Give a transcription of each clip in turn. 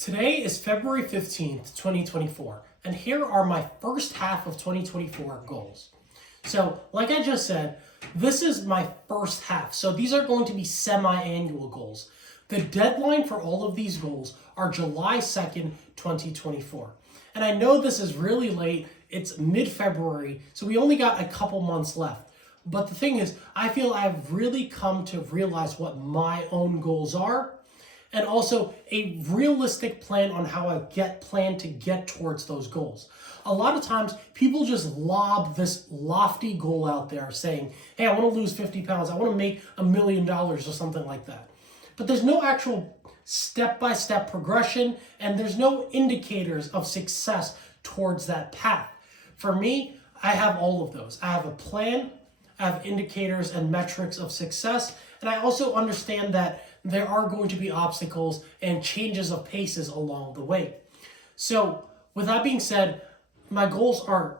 Today is February 15th, 2024, and here are my first half of 2024 goals. So, like I just said, this is my first half, so these are going to be semi-annual goals. The deadline for all of these goals are July 2nd, 2024. And I know this is really late, it's mid-February, so we only got a couple months left. But the thing is, I feel I've really come to realize what my own goals are, and also a realistic plan on how I plan to get towards those goals. A lot of times, people just lob this lofty goal out there saying, hey, I want to lose 50 pounds, I want to make $1 million or something like that. But there's no actual step-by-step progression, and there's no indicators of success towards that path. For me, I have all of those. I have a plan, I have indicators and metrics of success, and I also understand that there are going to be obstacles and changes of paces along the way. So with that being said, my goals are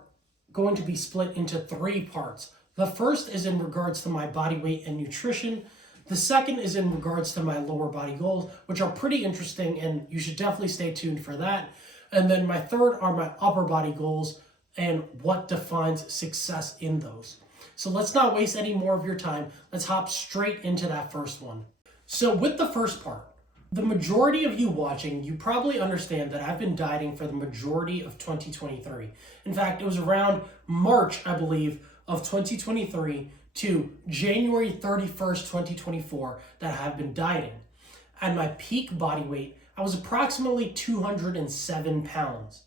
going to be split into 3 parts. The first is in regards to my body weight and nutrition. The second is in regards to my lower body goals, which are pretty interesting, and you should definitely stay tuned for that. And then my third are my upper body goals and what defines success in those. So let's not waste any more of your time. Let's hop straight into that first one. So with the first part, the majority of you watching, you probably understand that I've been dieting for the majority of 2023. In fact, it was around March, I believe, of 2023 to January 31st, 2024 that I have been dieting. At my peak body weight, I was approximately 207 pounds.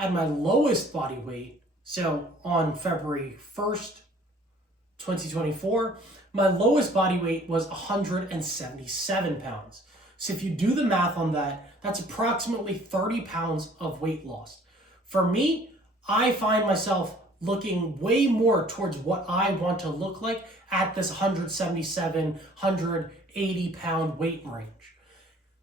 At my lowest body weight, so on February 1st, 2024, my lowest body weight was 177 pounds. So if you do the math on that, that's approximately 30 pounds of weight loss. For me, I find myself looking way more towards what I want to look like at this 177, 180 pound weight range.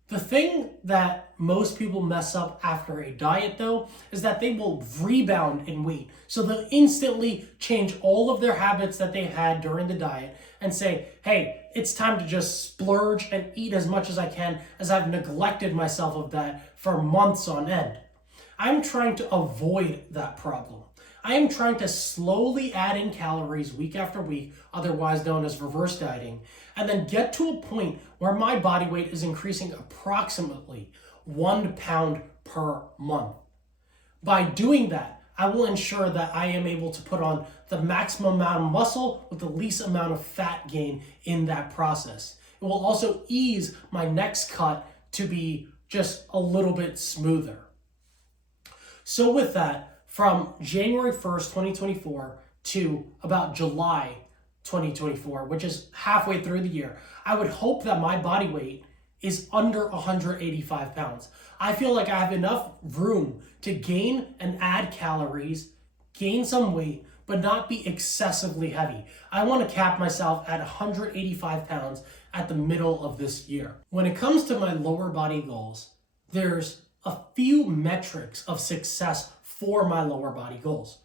The thing that most people mess up after a diet, though, is that they will rebound in weight. So they'll instantly change all of their habits that they had during the diet and say, hey, it's time to just splurge and eat as much as I can, as I've neglected myself of that for months on end. I'm trying to avoid that problem. I am trying to slowly add in calories week after week, otherwise known as reverse dieting, and then get to a point where my body weight is increasing approximately 1 pound per month. By doing that, I will ensure that I am able to put on the maximum amount of muscle with the least amount of fat gain in that process. It will also ease my next cut to be just a little bit smoother. So with that, from January 1st, 2024 to about July 2024, which is halfway through the year, I would hope that my body weight is under 185 pounds. I feel like I have enough room to gain and add calories, gain some weight, but not be excessively heavy. I want to cap myself at 185 pounds at the middle of this year. When it comes to my lower body goals, there's a few metrics of success for my lower body goals.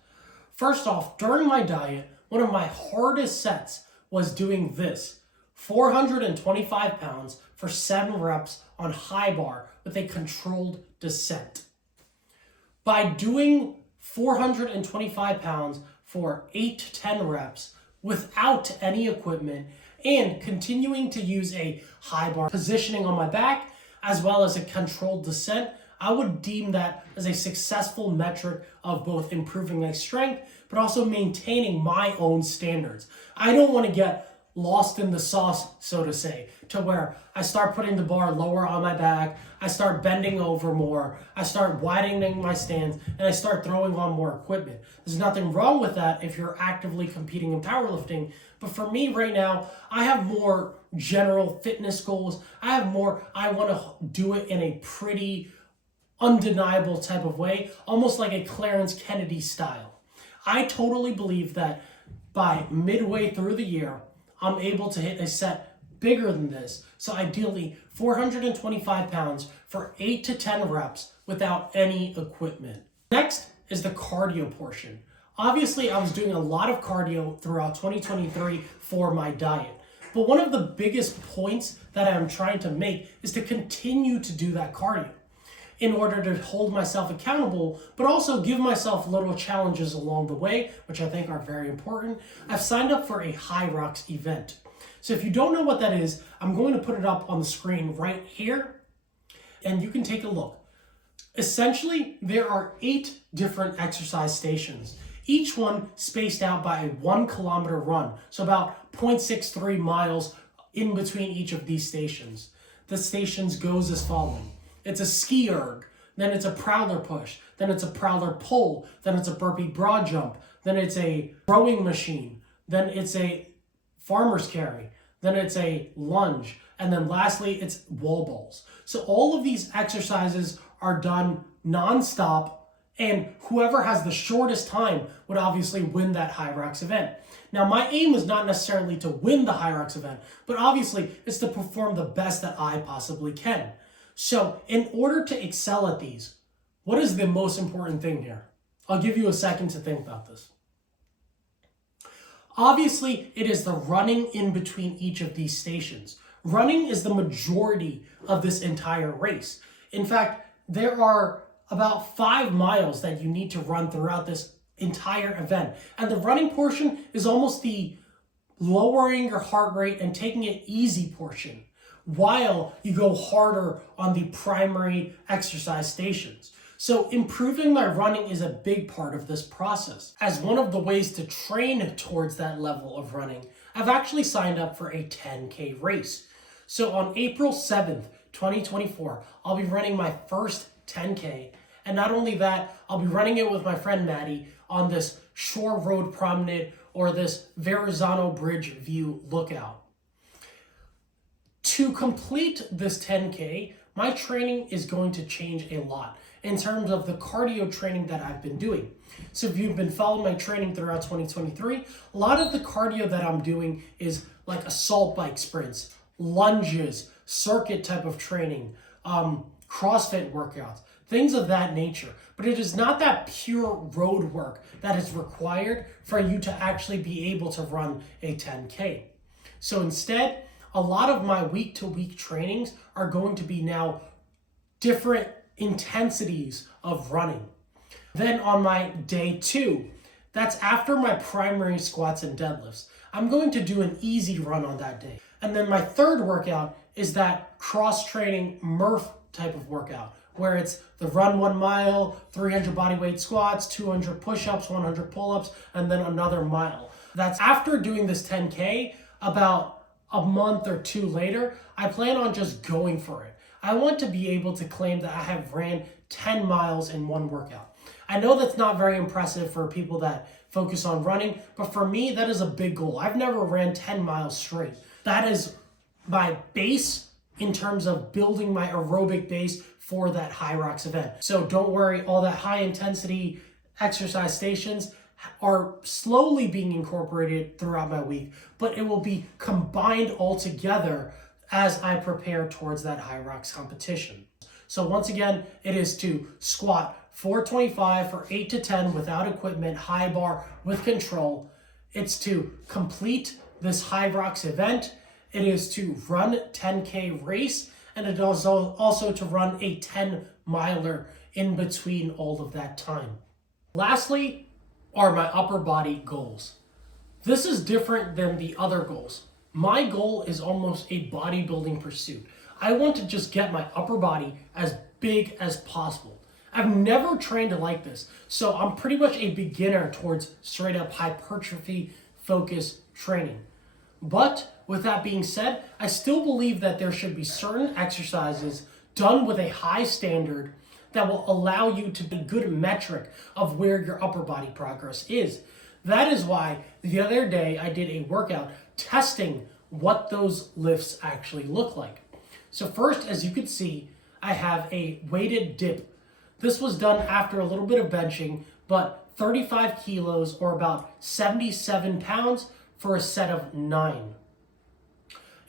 First off, during my diet, one of my hardest sets was doing this: 425 pounds for 7 reps on high bar with a controlled descent. By doing 425 pounds for 8 to 10 reps without any equipment and continuing to use a high bar positioning on my back as well as a controlled descent, I would deem that as a successful metric of both improving my strength, but also maintaining my own standards. I don't want to get lost in the sauce, so to say, to where I start putting the bar lower on my back, I start bending over more, I start widening my stance, and I start throwing on more equipment. There's nothing wrong with that if you're actively competing in powerlifting, but for me right now, I have more general fitness goals. I want to do it in a pretty undeniable type of way, almost like a Clarence Kennedy style. I totally believe that by midway through the year, I'm able to hit a set bigger than this. So ideally, 425 pounds for 8 to 10 reps without any equipment. Next is the cardio portion. Obviously, I was doing a lot of cardio throughout 2023 for my diet. But one of the biggest points that I'm trying to make is to continue to do that cardio. in order to hold myself accountable, but also give myself little challenges along the way, which I think are very important. I've signed up for a High Rocks event. So if you don't know what that is, I'm going to put it up on the screen right here, and you can take a look. Essentially, there are 8 different exercise stations, each one spaced out by a 1 kilometer run, so about 0.63 miles in between each of these stations. The stations goes as following. It's a ski erg, then it's a prowler push, then it's a prowler pull, then it's a burpee broad jump, then it's a rowing machine, then it's a farmer's carry, then it's a lunge, and then lastly, it's wall balls. So all of these exercises are done non-stop, and whoever has the shortest time would obviously win that High Rocks event. Now, my aim is not necessarily to win the High Rocks event, but obviously it's to perform the best that I possibly can. So in order to excel at these, what is the most important thing here? I'll give you a second to think about this. Obviously, it is the running in between each of these stations. Running is the majority of this entire race. In fact, there are about 5 miles that you need to run throughout this entire event. And the running portion is almost the lowering your heart rate and taking it easy portion, while you go harder on the primary exercise stations. So improving my running is a big part of this process. As one of the ways to train towards that level of running, I've actually signed up for a 10K race. So on April 7th, 2024, I'll be running my first 10K. And not only that, I'll be running it with my friend Maddie on this Shore Road Promenade or this Verrazano Bridge View lookout. To complete this 10K, my training is going to change a lot in terms of the cardio training that I've been doing. So if you've been following my training throughout 2023, a lot of the cardio that I'm doing is like assault bike sprints, lunges, circuit type of training, CrossFit workouts, things of that nature. But it is not that pure road work that is required for you to actually be able to run a 10K. So instead, a lot of my week-to-week trainings are going to be now different intensities of running. Then on my day 2, that's after my primary squats and deadlifts, I'm going to do an easy run on that day. And then my third workout is that cross-training Murph type of workout, where it's the run 1 mile, 300 bodyweight squats, 200 push-ups, 100 pull-ups, and then another mile. That's after doing this 10K. About a month or 2 later, I plan on just going for it. I want to be able to claim that I have ran 10 miles in one workout. I know that's not very impressive for people that focus on running, but for me, that is a big goal. I've never ran 10 miles straight. That is my base in terms of building my aerobic base for that High Rocks event. So don't worry, all that high intensity exercise stations are slowly being incorporated throughout my week, but it will be combined all together as I prepare towards that High Rocks competition. So once again, it is to squat 425 for 8 to 10 without equipment, high bar with control. It's to complete this High Rocks event. It is to run 10K race, and it is also to run a 10 miler in between all of that time. Lastly are my upper body goals. This is different than the other goals. My goal is almost a bodybuilding pursuit. I want to just get my upper body as big as possible. I've never trained like this, so I'm pretty much a beginner towards straight up hypertrophy focused training. But with that being said, I still believe that there should be certain exercises done with a high standard that will allow you to be a good metric of where your upper body progress is. That is why the other day I did a workout testing what those lifts actually look like. So first, as you can see, I have a weighted dip. This was done after a little bit of benching, but 35 kilos or about 77 pounds for a set of 9.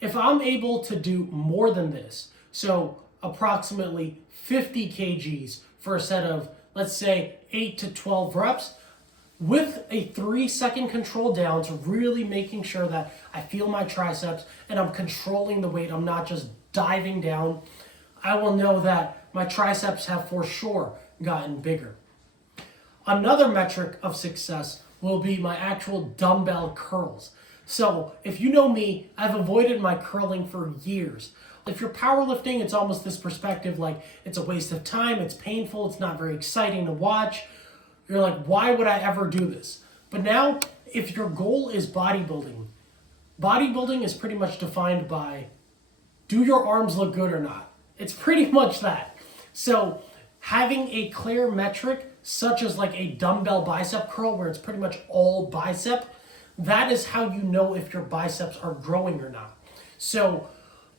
If I'm able to do more than this, so approximately 50 kgs for a set of, let's say, 8 to 12 reps, with a 3-second control down to really making sure that I feel my triceps and I'm controlling the weight, I'm not just diving down, I will know that my triceps have for sure gotten bigger. Another metric of success will be my actual dumbbell curls. So if you know me, I've avoided my curling for years. If you're powerlifting, it's almost this perspective like it's a waste of time, it's painful, it's not very exciting to watch. You're like, why would I ever do this? But now, if your goal is bodybuilding, bodybuilding is pretty much defined by, do your arms look good or not? It's pretty much that. So having a clear metric, such as like a dumbbell bicep curl, where it's pretty much all bicep, that is how you know if your biceps are growing or not. So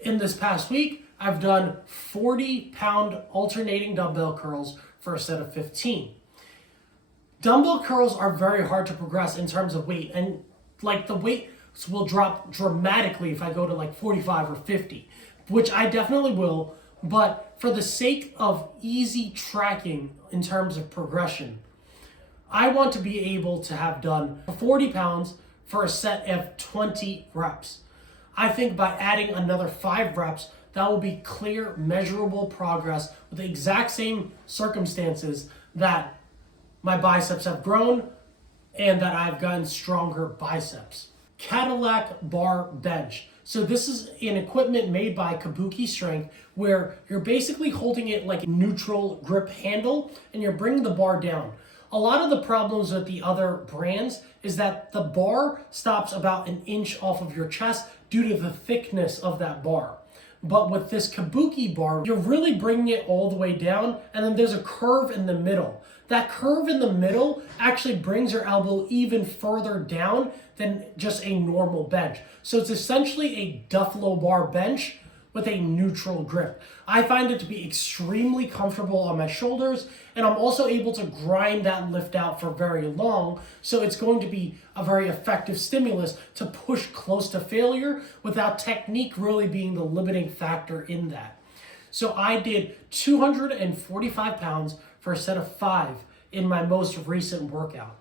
in this past week, I've done 40-pound alternating dumbbell curls for a set of 15. Dumbbell curls are very hard to progress in terms of weight, and like the weight will drop dramatically if I go to like 45 or 50, which I definitely will, but for the sake of easy tracking in terms of progression, I want to be able to have done 40 pounds for a set of 20 reps. I think by adding another 5 reps, that will be clear, measurable progress with the exact same circumstances that my biceps have grown and that I've gotten stronger biceps. Cadillac bar bench. So this is an equipment made by Kabuki Strength where you're basically holding it like a neutral grip handle and you're bringing the bar down. A lot of the problems with the other brands is that the bar stops about an inch off of your chest due to the thickness of that bar. But with this Kabuki bar, you're really bringing it all the way down, and then there's a curve in the middle. That curve in the middle actually brings your elbow even further down than just a normal bench. So it's essentially a Duffalo bar bench with a neutral grip. I find it to be extremely comfortable on my shoulders, and I'm also able to grind that lift out for very long, so it's going to be a very effective stimulus to push close to failure without technique really being the limiting factor in that. So I did 245 pounds for a set of 5 in my most recent workout.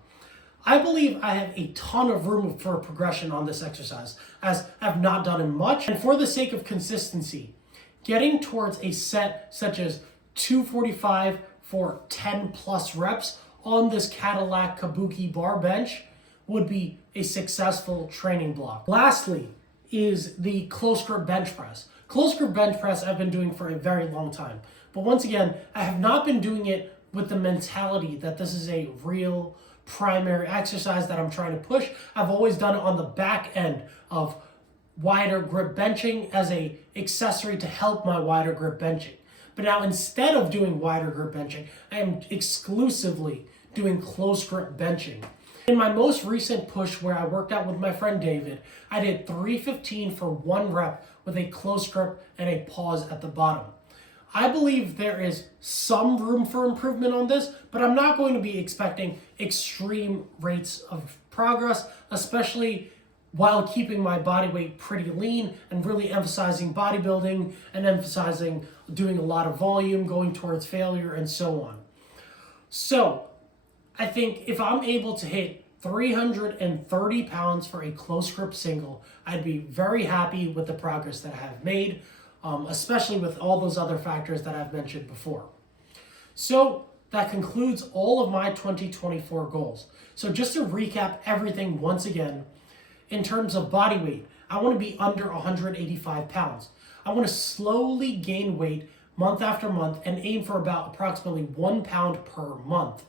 I believe I have a ton of room for progression on this exercise, as I've not done it much. And for the sake of consistency, getting towards a set such as 245 for 10 plus reps on this Cadillac Kabuki bar bench would be a successful training block. Lastly is the close grip bench press. Close grip bench press I've been doing for a very long time. But once again, I have not been doing it with the mentality that this is a real primary exercise that I'm trying to push. I've always done it on the back end of wider grip benching as a accessory to help my wider grip benching. But now instead of doing wider grip benching, I am exclusively doing close grip benching. In my most recent push where I worked out with my friend David, I did 315 for 1 rep with a close grip and a pause at the bottom. I believe there is some room for improvement on this, but I'm not going to be expecting extreme rates of progress, especially while keeping my body weight pretty lean and really emphasizing bodybuilding and emphasizing doing a lot of volume, going towards failure, and so on. So I think if I'm able to hit 330 pounds for a close grip single, I'd be very happy with the progress that I have made, especially with all those other factors that I've mentioned before. So that concludes all of my 2024 goals. So just to recap everything once again, in terms of body weight, I want to be under 185 pounds. I want to slowly gain weight month after month and aim for about approximately 1 pound per month.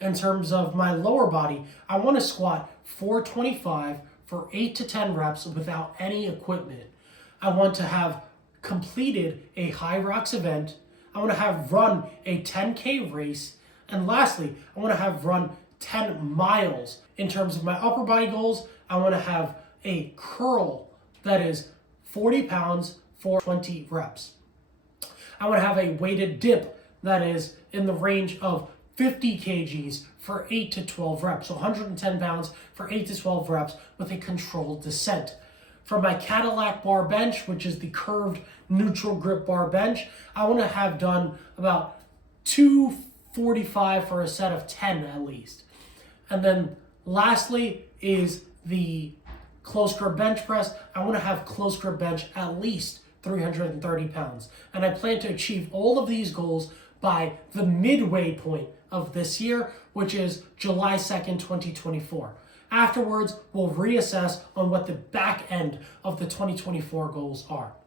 In terms of my lower body, I want to squat 425 for 8 to 10 reps without any equipment. I want to have completed a high rocks event. I want to have run a 10K race. And lastly, I want to have run 10 miles. In terms of my upper body goals, I want to have a curl that is 40 pounds for 20 reps. I want to have a weighted dip that is in the range of 50 kgs for 8 to 12 reps. So 110 pounds for 8 to 12 reps with a controlled descent. For my Cadillac bar bench, which is the curved neutral grip bar bench, I want to have done about 245 for a set of 10 at least. And then lastly is the close grip bench press. I want to have close grip bench at least 330 pounds. And I plan to achieve all of these goals by the midway point of this year, which is July 2nd, 2024. Afterwards, we'll reassess on what the back end of the 2024 goals are.